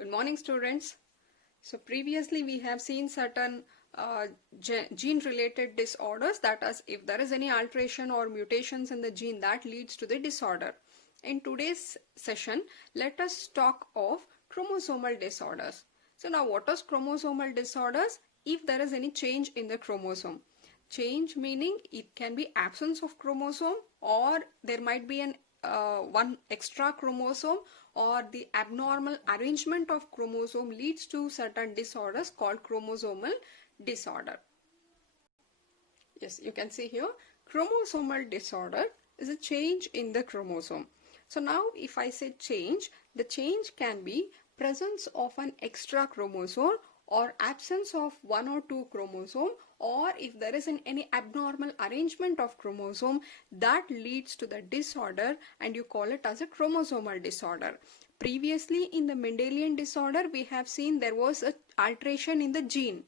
Good morning, students. So previously we have seen certain gene-related disorders, that is, if there is any alteration or mutations in the gene that leads to the disorder. In today's session, let us talk of chromosomal disorders. So now what is chromosomal disorders? If there is any change in the chromosome. Change meaning it can be absence of chromosome, or there might be an one extra chromosome, or the abnormal arrangement of chromosome leads to certain disorders called chromosomal disorder. Yes, you can see here chromosomal disorder is a change in the chromosome. So now if I say change, the change can be presence of an extra chromosome or absence of one or two chromosome, or if there is any abnormal arrangement of chromosome that leads to the disorder, and you call it as a chromosomal disorder. Previously in the Mendelian disorder we have seen there was an alteration in the gene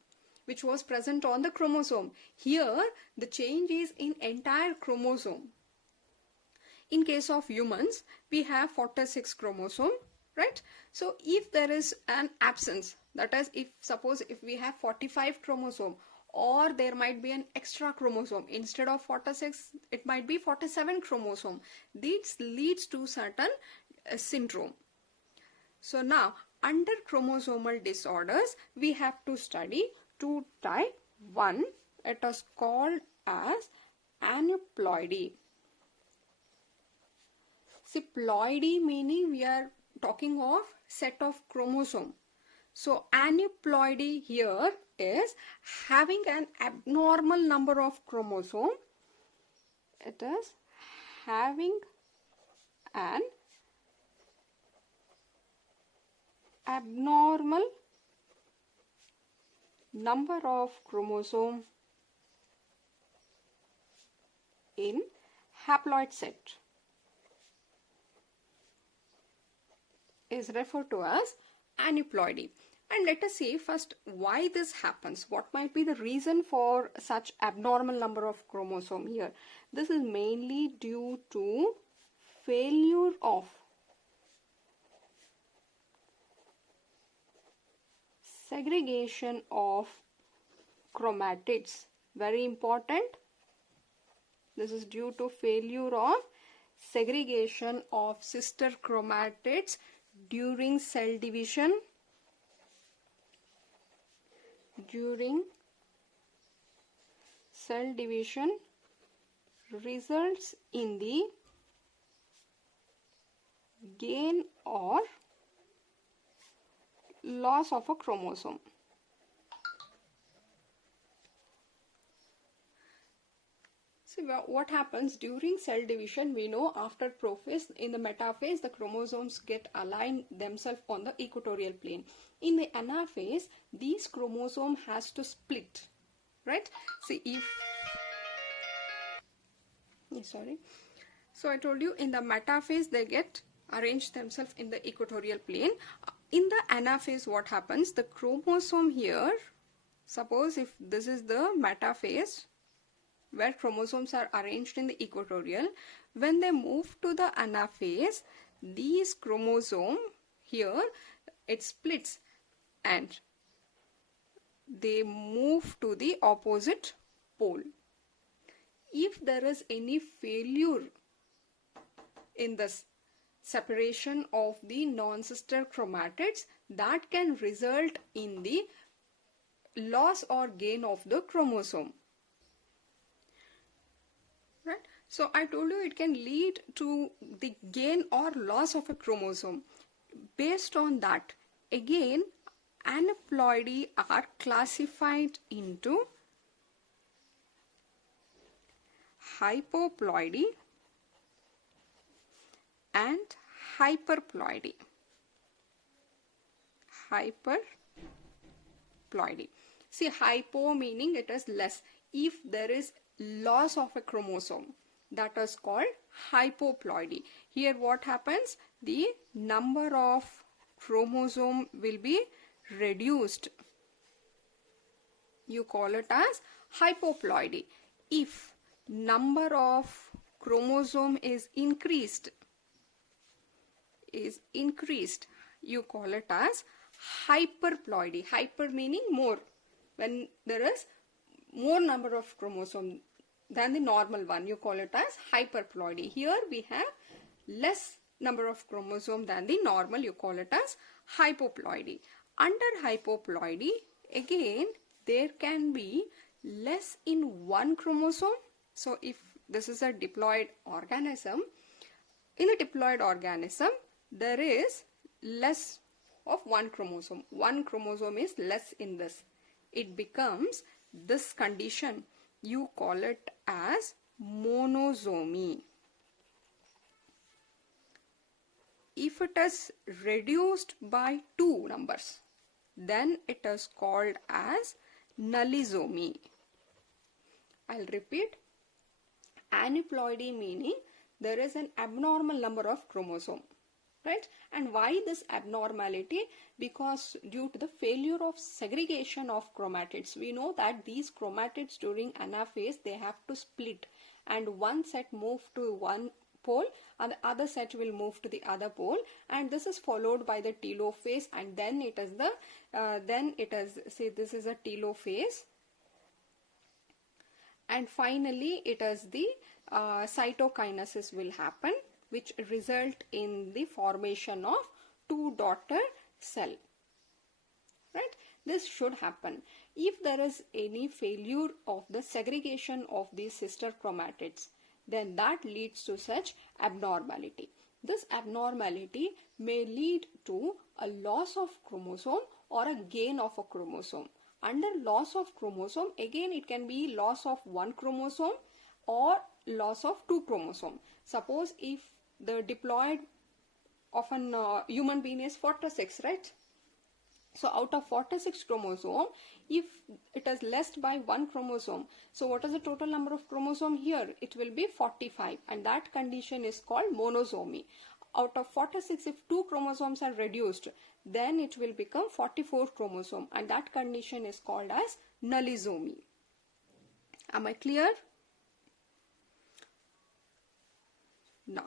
which was present on the chromosome. Here the change is in entire chromosome. In case of humans we have 46 chromosome, right? So if there is an absence, that is, if suppose if we have 45 chromosome, or there might be an extra chromosome, instead of 46 it might be 47 chromosome, this leads to certain syndrome. So now under chromosomal disorders we have to study two type. One, it is called as aneuploidy. See, ploidy meaning we are talking of set of chromosome. So aneuploidy here is having an abnormal number of chromosome. It is having an abnormal number of chromosome in haploid set is referred to as aneuploidy. And let us see first why this happens. What might be the reason for such abnormal number of chromosome here? This is mainly due to failure of segregation of chromatids. Very important. This is due to failure of segregation of sister chromatids during cell division. During cell division results in the gain or loss of a chromosome. See what happens during cell division. We know after prophase, in the metaphase the chromosomes get aligned themselves on the equatorial plane. In the anaphase these chromosome has to split, right? See if so I told you in the metaphase they get arranged themselves in the equatorial plane. In the anaphase what happens, the chromosome here, suppose if this is the metaphase where chromosomes are arranged in the equatorial, when they move to the anaphase these chromosome here it splits and they move to the opposite pole. If there is any failure in this separation of the non-sister chromatids, that can result in the loss or gain of the chromosome, right? So I told you it can lead to the gain or loss of a chromosome. Based on that, again aneuploidy are classified into hypoploidy and hyperploidy. Hyperploidy. See, hypo meaning it is less. If there is loss of a chromosome, that is called hypoploidy. Here what happens? The number of chromosome will be reduced. You call it as hypoploidy. If number of chromosome is increased, you call it as hyperploidy. Hyper meaning more. When there is more number of chromosomes than the normal one, you call it as hyperploidy. Here we have less number of chromosome than the normal, you call it as hypoploidy. Under hypoploidy, again there can be less in one chromosome. So if this is a diploid organism, in a diploid organism there is less of one chromosome. One chromosome is less in this. It becomes this condition. You call it as monosomy. If it is reduced by 2 numbers, then it is called as nullisomy. I'll repeat. Aneuploidy meaning there is an abnormal number of chromosome, right? And why this abnormality? Because due to the failure of segregation of chromatids. We know that these chromatids during anaphase, they have to split, and one set move to one pole and the other set will move to the other pole, and this is followed by the telophase, and then it is the say this is a telophase, and finally it is the cytokinesis will happen, which result in the formation of 2 daughter cell, right? This should happen. If there is any failure of the segregation of these sister chromatids, then that leads to such abnormality. This abnormality may lead to a loss of chromosome or a gain of a chromosome. Under loss of chromosome, again it can be loss of 1 chromosome or loss of 2 chromosome. Suppose if the diploid of an human being is 46, right? So out of 46 chromosome, if it is less by 1 chromosome, so what is the total number of chromosome here? It will be 45, and that condition is called monosomy. Out of 46, if 2 chromosomes are reduced, then it will become 44 chromosome, and that condition is called as nullisomy. Am I clear? Now,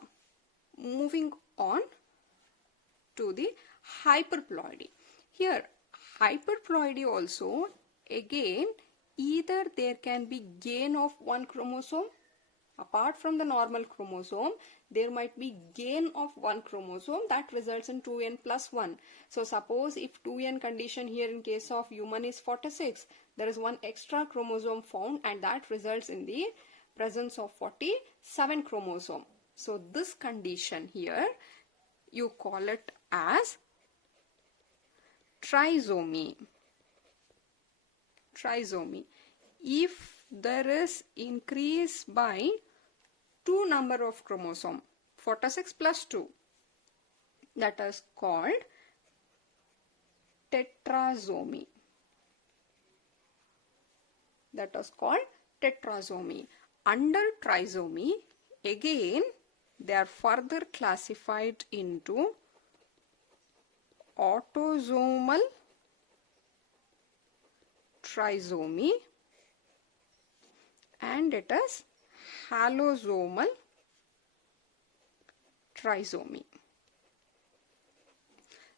moving on to the hyperploidy. Here, hyperploidy also, again, either there can be gain of 1 chromosome. Apart from the normal chromosome, there might be gain of 1 chromosome that results in 2n plus 1. So suppose if 2n condition here in case of human is 46, there is 1 extra chromosome found, and that results in the presence of 47 chromosome. So this condition here, you call it as trisomy. Trisomy. If there is increase by 2 number of chromosome, 46 plus 2, that is called tetrasomy. That is called tetrasomy. Under trisomy, again they are further classified into autosomal trisomy and it is halosomal trisomy.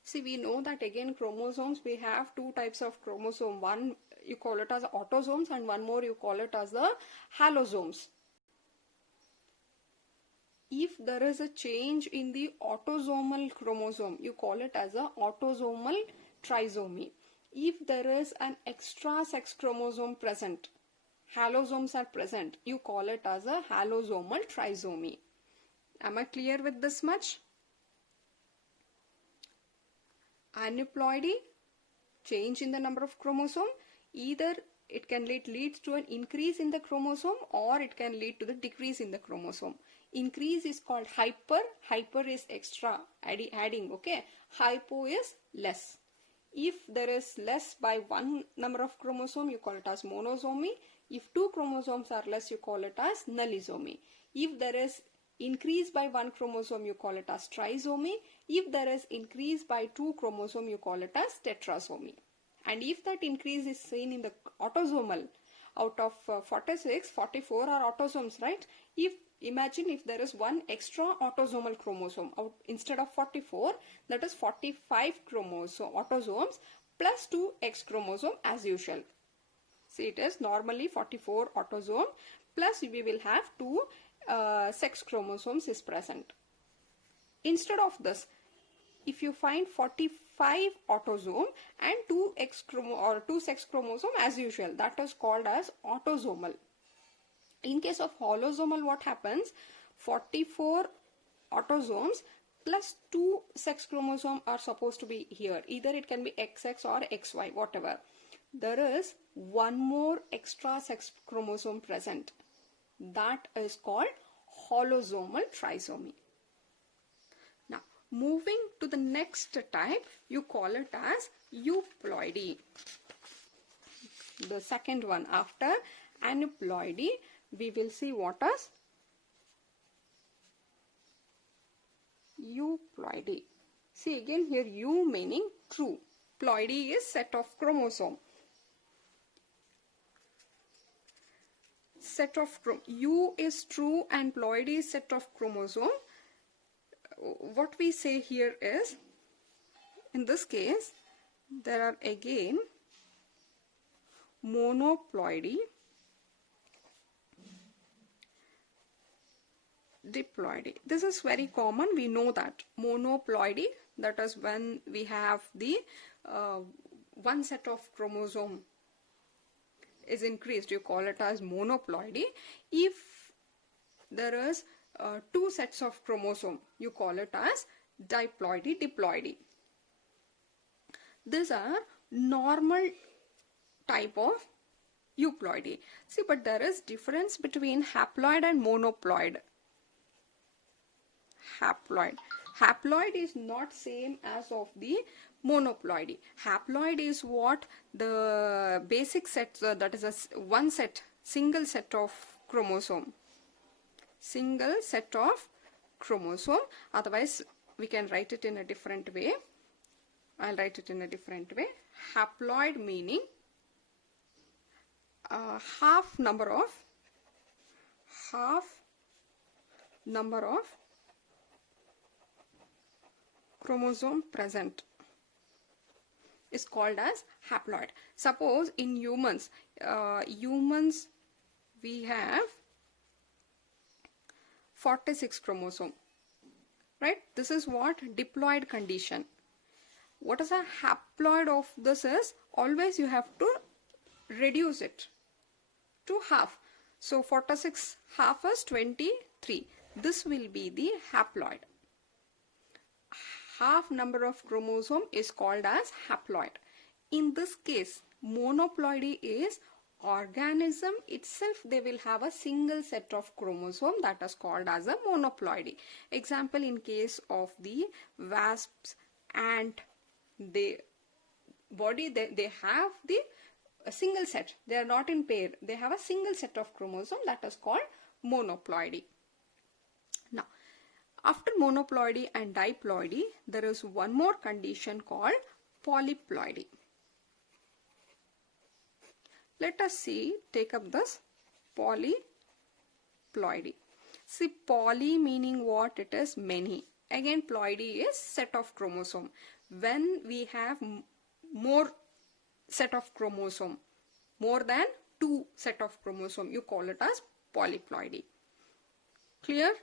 See, we know that again chromosomes, we have 2 types of chromosome. One you call it as autosomes and one more you call it as the halosomes. If there is a change in the autosomal chromosome, you call it as a autosomal trisomy. If there is an extra sex chromosome present, halosomes are present, you call it as a halosomal trisomy. Am I clear with this much? Aneuploidy, change in the number of chromosome, either it can lead to an increase in the chromosome or it can lead to the decrease in the chromosome. Increase is called hyper, hyper is extra, adding, okay. Hypo is less. If there is less by 1 number of chromosome, you call it as monosomy. If 2 chromosomes are less, you call it as nullisomy. If there is increase by 1 chromosome, you call it as trisomy. If there is increase by 2 chromosome, you call it as tetrasomy. And if that increase is seen in the autosomal, out of 46, 44 are autosomes, right? If Imagine if there is one extra autosomal chromosome out instead of 44, that is 45 autosomes plus 2 X chromosome as usual. See, it is normally 44 autosome plus we will have 2 sex chromosomes is present. Instead of this, if you find 45 autosome and 2 sex chromosome as usual, that is called as autosomal. In case of holosomal, what happens? 44 autosomes plus 2 sex chromosomes are supposed to be here. Either it can be XX or XY, whatever. There is one more extra sex chromosome present. That is called holosomal trisomy. Now, moving to the next type, you call it as euploidy. The second one after aneuploidy, we will see what is euploidy. See again here, eu meaning true. Ploidy is set of chromosome. U is true and ploidy is set of chromosome. What we say here is, in this case, there are again monoploidy, diploidy. This is very common, we know that. Monoploidy, that is when we have the one set of chromosome is increased, you call it as monoploidy. If there is 2 sets of chromosome, you call it as diploidy, diploidy. These are normal type of euploidy. See, but there is difference between haploid and monoploid. Haploid is not same as of the monoploidy. Haploid is what the basic set, that is a one set, single set of chromosome. Single set of chromosome. Otherwise, we can write it in a different way. I'll write it in a different way. Haploid meaning half number of chromosome present is called as haploid. Suppose in humans, we have 46 chromosome, right? This is what diploid condition. What is a haploid of this is, always you have to reduce it to half. So 46 half is 23. This will be the haploid. Half number of chromosome is called as haploid. In this case, monoploidy is organism itself, they will have a single set of chromosome, that is called as a monoploidy. Example, in case of the wasps, ant, they have the a single set, they are not in pair, they have a single set of chromosome, that is called monoploidy. Now, after monoploidy and diploidy, there is one more condition called polyploidy. Let us see, take up this polyploidy. See, poly meaning what? It is many. Again, ploidy is set of chromosome. When we have more set of chromosome, more than 2 set of chromosome, you call it as polyploidy. Clear?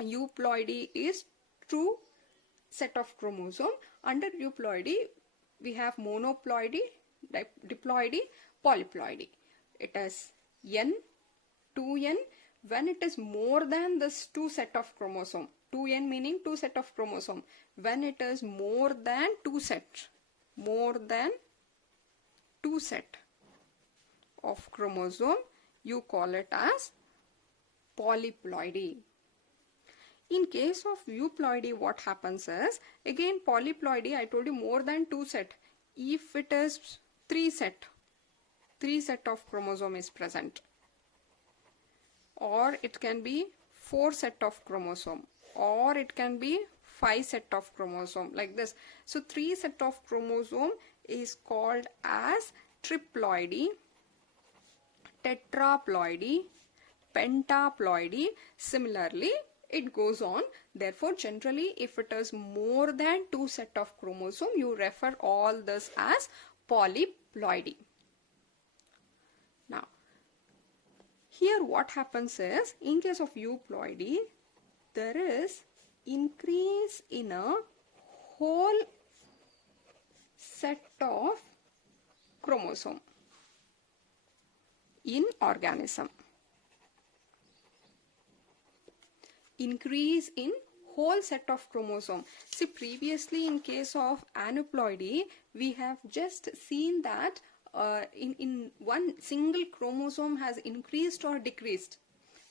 Euploidy is true set of chromosome. Under euploidy, we have monoploidy, diploidy, polyploidy. It is n, 2n. When it is more than this 2 set of chromosome, 2n meaning 2 set of chromosome. When it is more than 2 set of chromosome, you call it as polyploidy. In case of euploidy, what happens is, again polyploidy, I told you more than 2 set. If it is 3 set of chromosome is present, or it can be 4 set of chromosome, or it can be 5 set of chromosome, like this. So 3 set of chromosome is called as triploidy, tetraploidy, pentaploidy. Similarly, it goes on. Therefore, generally, if it is more than 2 set of chromosome, you refer all this as polyploidy. Now, here what happens is, in case of euploidy, there is increase in a whole set of chromosome in organism. Increase in whole set of chromosome. See, previously in case of aneuploidy, we have just seen that in one single chromosome has increased or decreased.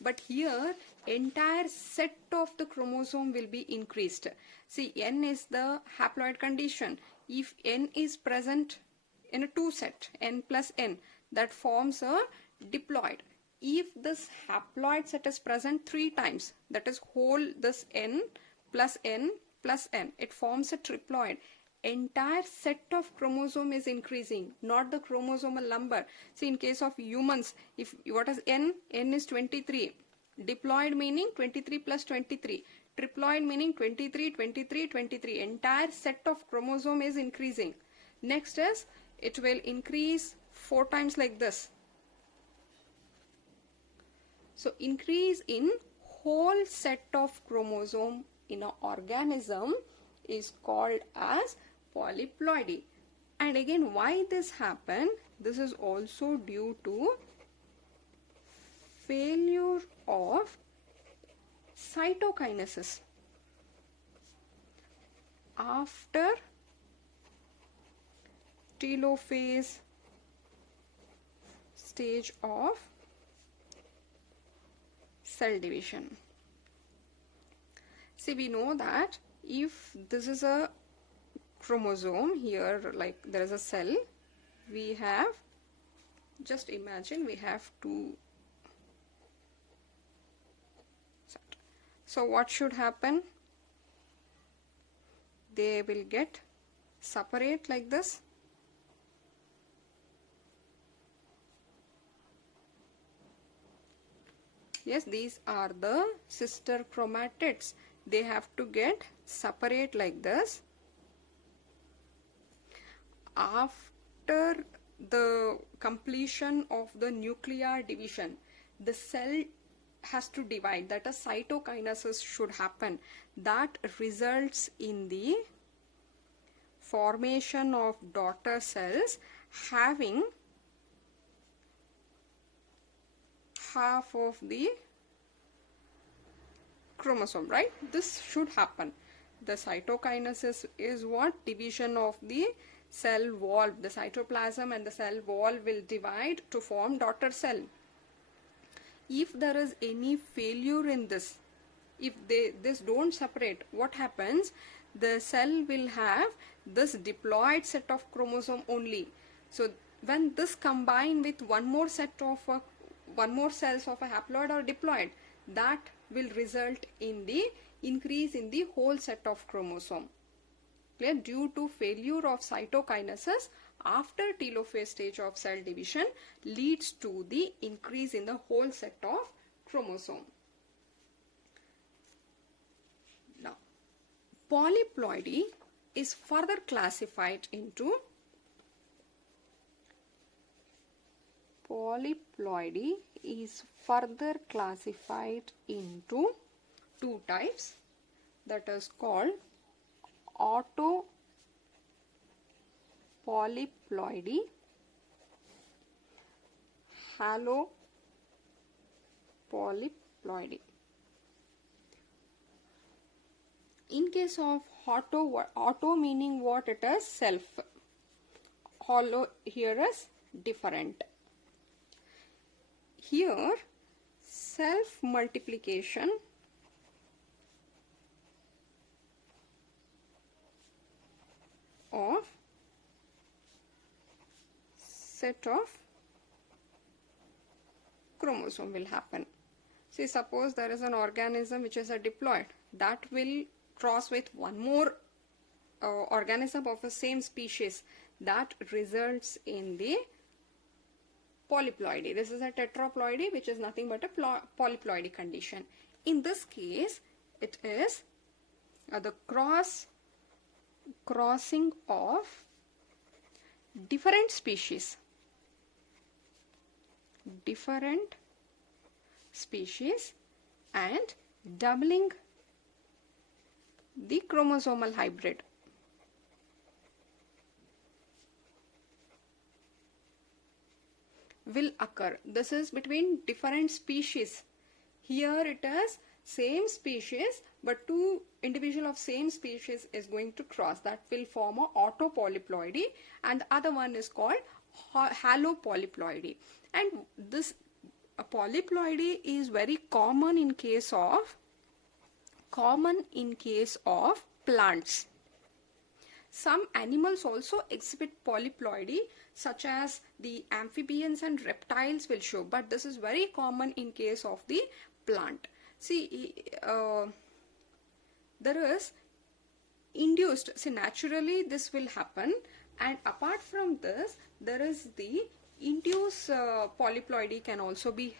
But here, entire set of the chromosome will be increased. See, N is the haploid condition. If N is present in a 2 set, N plus N, that forms a diploid. If this haploid set is present 3 times, that is whole this N plus N plus N, it forms a triploid. Entire set of chromosome is increasing, not the chromosomal number. See, in case of humans, if what is N? N is 23. Diploid meaning 23 plus 23. Triploid meaning 23, 23, 23. Entire set of chromosome is increasing. Next is, it will increase 4 times like this. So, increase in whole set of chromosome in an organism is called as polyploidy. And again, why this happened? This is also due to failure of cytokinesis. After telophase stage of cell division. See, we know that if this is a chromosome, here like there is a cell, we have, just imagine we have 2. So what should happen? They will get separate like this. Yes, these are the sister chromatids. They have to get separate like this. After the completion of the nuclear division, the cell has to divide. That is, cytokinesis should happen. That results in the formation of daughter cells having half of the chromosome, right? This should happen. The cytokinesis is what? Division of the cell wall. The cytoplasm and the cell wall will divide to form daughter cell. If there is any failure in this, if this don't separate, what happens? The cell will have this diploid set of chromosome only. So when this combine with one more set of one more cells of a haploid or diploid, that will result in the increase in the whole set of chromosome. Clear? Due to failure of cytokinesis after telophase stage of cell division leads to the increase in the whole set of chromosome. Now, polyploidy is further classified into two types, that is called autopolyploidy, halopolyploidy. In case of auto meaning what it is? Self. Holo here is different. Here self multiplication of set of chromosome will happen. See, suppose there is an organism which is a diploid, that will cross with one more organism of the same species, that results in the polyploidy. This is a tetraploidy, which is nothing but a polyploidy condition. In this case, it is the crossing of different species and doubling the chromosomal hybrid. Will occur. This is between different species. Here it is same species, but two individual of same species is going to cross. That will form a autopolyploidy, and the other one is called halopolyploidy. And this polyploidy is very common in case of plants. Some animals also exhibit polyploidy, such as the amphibians and reptiles will show, but this is very common in case of the plant. See, there is induced, see, naturally this will happen, and apart from this, there is the induced polyploidy can also be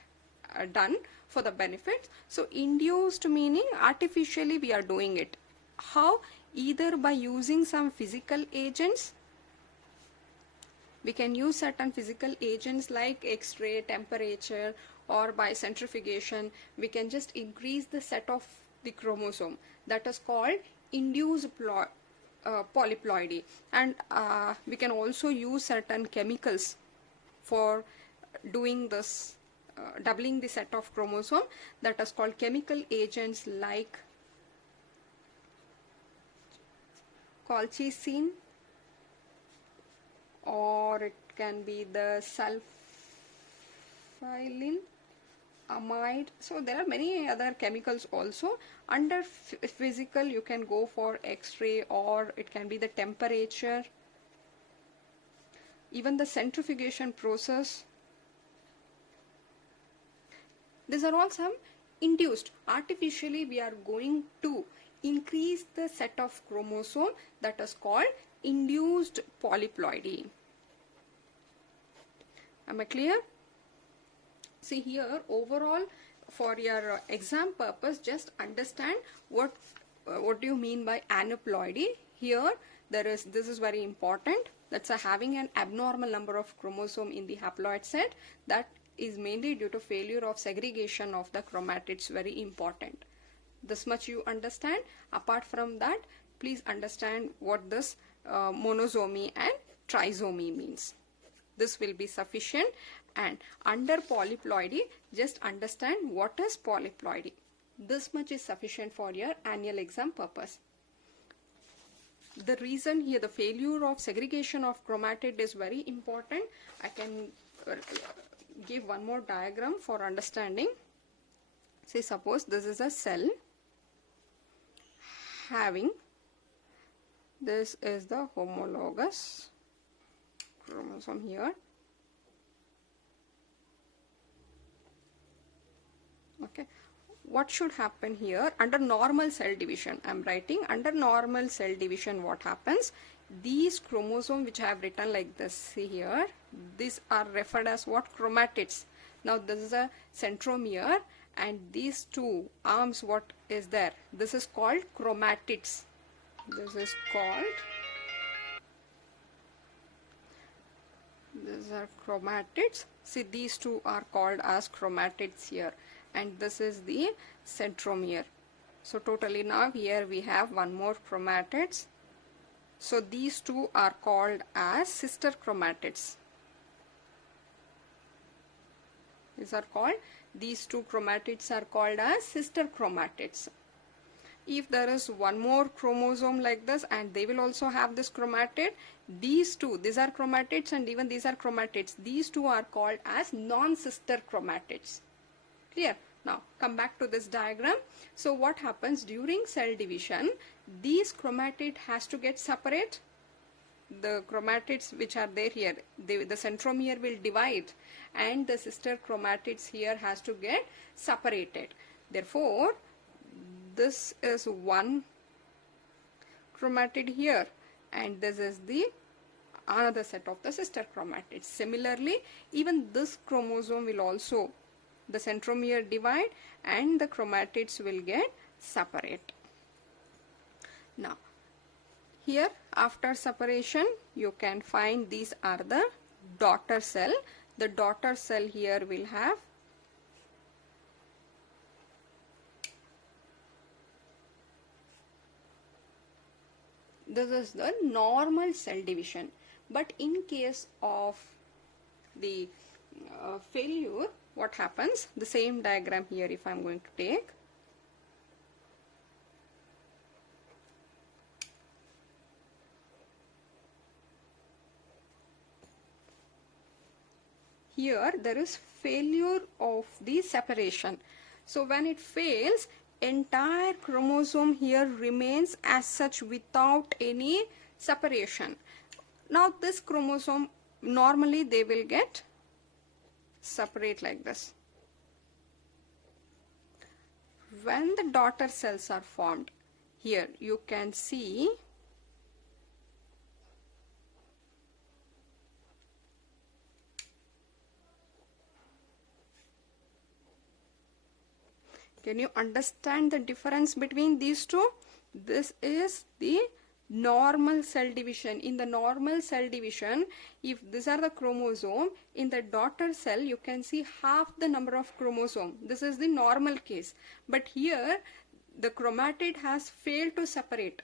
done for the benefits. So induced meaning artificially we are doing it. How? Either by using some physical agents. We can use certain physical agents like X-ray, temperature, or by centrifugation. We can just increase the set of the chromosome. That is called induced polyploidy. And we can also use certain chemicals for doing this, doubling the set of chromosome. That is called chemical agents like colchicine, or it can be the sulfylene amide. So there are many other chemicals also. Under physical you can go for X-ray, or it can be the temperature, even the centrifugation process. These are all some induced. Artificially we are going to increase the set of chromosome. That is called induced polyploidy. Am I clear? See here, overall for your exam purpose, just understand what do you mean by aneuploidy. Here this is very important. That's having an abnormal number of chromosome in the haploid set. That is mainly due to failure of segregation of the chromatids. Very important. This much you understand. Apart from that, please understand what this monosomy and trisomy means. This will be sufficient. And under polyploidy, just understand what is polyploidy. This much is sufficient for your annual exam purpose. The reason here, the failure of segregation of chromatid is very important. I can give one more diagram for understanding. Say suppose this is a cell having, this is the homologous chromosome here. Okay, what should happen here under normal cell division? I am writing under normal cell division what happens. These chromosomes which I have written like this, see here, these are referred as what? Chromatids. Now this is a centromere, and these two arms, what is there? This is called chromatids. This is called, these are chromatids. See, these two are called as chromatids here, and this is the centromere. So totally now here we have one more chromatids. So these two are called as sister chromatids. These two chromatids are called as sister chromatids. If there is one more chromosome like this, and they will also have this chromatid, these two, these are chromatids, and even these are chromatids. These two are called as non-sister chromatids. Clear? Now come back to this diagram. So what happens during cell division? These chromatid has to get separate. The chromatids which are there here, the centromere will divide, and the sister chromatids here has to get separated. Therefore, this is one chromatid here, and this is the another set of the sister chromatids. Similarly, even this chromosome will also, the centromere divide and the chromatids will get separate. Now, here after separation, you can find these are the daughter cell. The daughter cell here will have this is the normal cell division. But in case of the failure, what happens? The same diagram here if I am going to take. Here there is failure of the separation. So when it fails, entire chromosome here remains as such without any separation. Now this chromosome, normally they will get separate like this. When the daughter cells are formed, here you can see can you understand the difference between these two? This is the normal cell division. In the normal cell division, if these are the chromosome, in the daughter cell you can see half the number of chromosome. This is the normal case. But here the chromatid has failed to separate.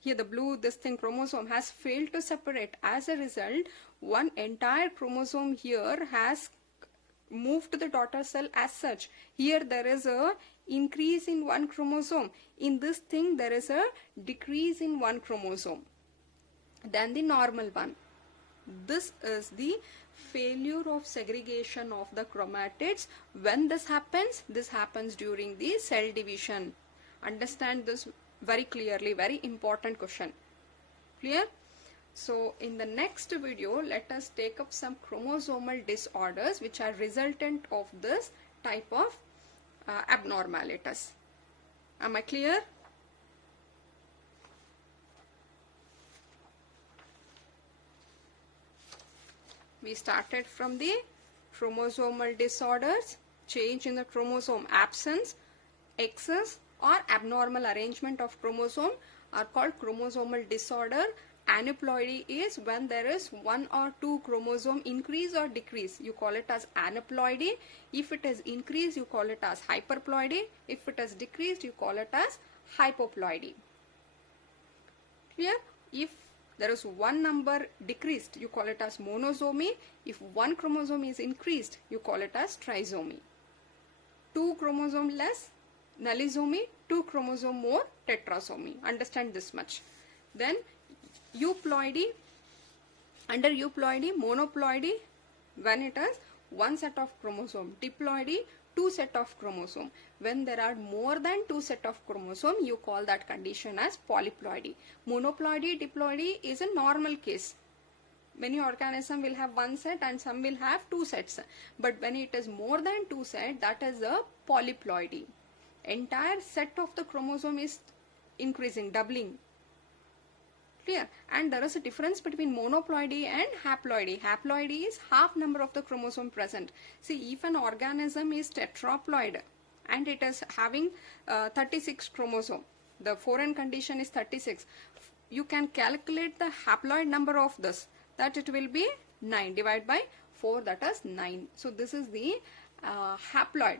Here the blue chromosome has failed to separate. As a result, one entire chromosome here has moved to the daughter cell as such. Here there is a increase in one chromosome. In this thing there is a decrease in one chromosome than the normal one. This is the failure of segregation of the chromatids. When this happens during the cell division. Understand this very clearly, very important question. Clear? So in the next video, let us take up some chromosomal disorders which are resultant of this type of abnormalities. Am I clear? We started from the chromosomal disorders, change in the chromosome, absence, excess or abnormal arrangement of chromosome are called chromosomal disorder. Aneuploidy is when there is one or two chromosome increase or decrease. You call it as aneuploidy. If it is increased, you call it as hyperploidy. If it is decreased, you call it as hypoploidy. Clear? If there is one number decreased, you call it as monosomy. If one chromosome is increased, you call it as trisomy. Two chromosome less, nullisomy. Two chromosome more, tetrasomy. Understand this much. Then euploidy, under euploidy, monoploidy, when it is one set of chromosome. Diploidy, two set of chromosome. When there are more than two set of chromosome, you call that condition as polyploidy. Monoploidy, diploidy is a normal case. Many organisms will have one set and some will have two sets. But when it is more than two sets, that is a polyploidy. Entire set of the chromosome is increasing, doubling. Clear? And there is a difference between monoploidy and haploidy. Haploidy is half number of the chromosome present. See, if an organism is tetraploid and it is having 36 chromosome, the foreign condition is 36, you can calculate the haploid number of this, that it will be 9 divided by 4, that is 9. So this is the haploid.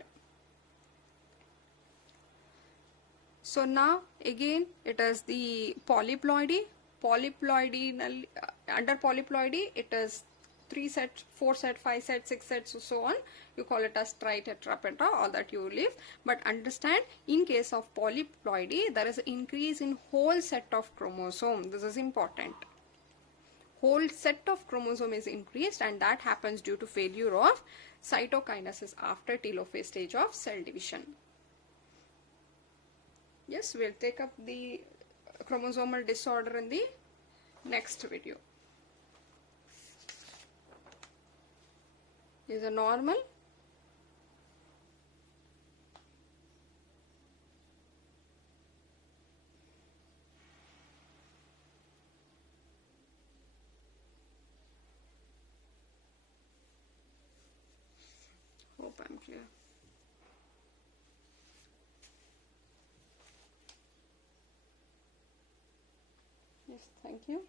So now again it is the polyploidy. Polyploidy, under polyploidy it is 3 sets, 4 sets, 5 sets, 6 sets, so on. You call it as tri, tetra, penta, all that you leave. But understand, in case of polyploidy, there is an increase in whole set of chromosome. This is important. Whole set of chromosome is increased, and that happens due to failure of cytokinesis after telophase stage of cell division. Yes, we'll take up the chromosomal disorder in the next video. Is a normal. Hope I'm clear. Yes, thank you.